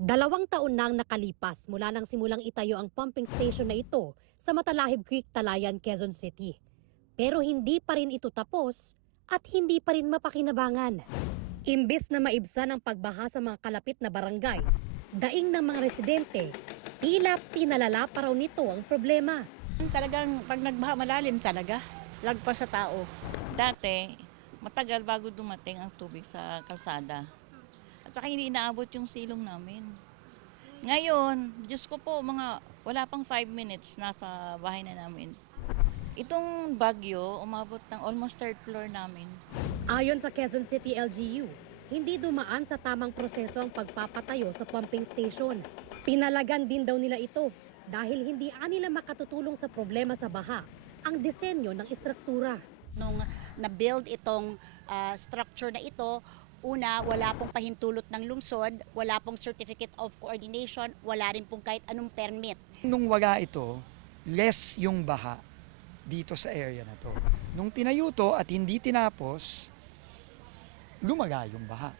2 taon nang nakalipas mula nang simulang itayo ang pumping station na ito sa Matalahib Creek, Talayan, Quezon City. Pero hindi pa rin ito tapos at hindi pa rin mapakinabangan. Imbes na maibsan ang pagbaha sa mga kalapit na barangay, daing ng mga residente, tila pinalala pa raw nito ang problema. Talagang pag nagbaha malalim talaga, lagpas sa tao. Dati, matagal bago dumating ang tubig sa kalsada. At saka hindi inaabot yung silong namin. Ngayon, Diyos ko po, wala pang 5 minutes nasa bahay na namin. Itong bagyo, umabot ng almost 3rd floor namin. Ayon sa Quezon City LGU, hindi dumaan sa tamang proseso ang pagpapatayo sa pumping station. Pinalagan din daw nila ito dahil hindi nila makatutulong sa problema sa baha ang disenyo ng istruktura. Nung na-build itong structure na ito, una, wala pong pahintulot ng lungsod, wala pong certificate of coordination, wala rin pong kahit anong permit. Nung wala ito, less yung baha dito sa area na to. Nung tinayo to at hindi tinapos, lumaga yung baha.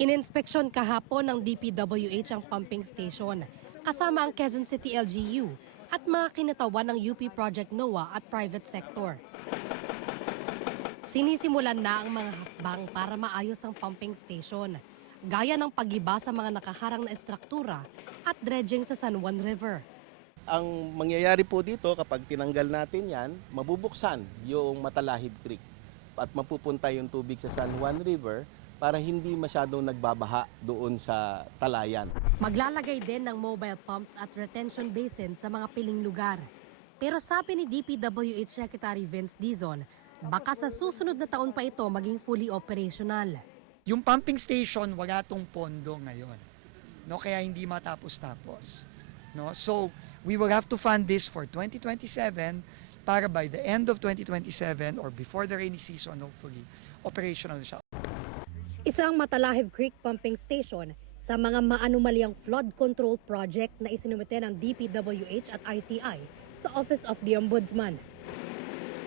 Ininspeksyon kahapon ng DPWH ang pumping station, kasama ang Quezon City LGU at mga kinatawan ng UP Project NOAA at private sector. Sinisimulan na ang mga hakbang para maayos ang pumping station, gaya ng pag-iba sa mga nakaharang na estruktura at dredging sa San Juan River. Ang mangyayari po dito kapag tinanggal natin yan, mabubuksan yung Matalahib Creek at mapupunta yung tubig sa San Juan River para hindi masyadong nagbabaha doon sa Talayan. Maglalagay din ng mobile pumps at retention basin sa mga piling lugar. Pero sabi ni DPWH Secretary Vince Dizon, baka sa susunod na taon pa ito maging fully operational. Yung pumping station, wala tong pondo ngayon. No? Kaya hindi matapos-tapos. No? So, we will have to fund this for 2027 para by the end of 2027 or before the rainy season, hopefully, operational siya. Isang Matalahib Creek Pumping Station sa mga maanumalyang flood control project na isinumite ng DPWH at ICI sa Office of the Ombudsman.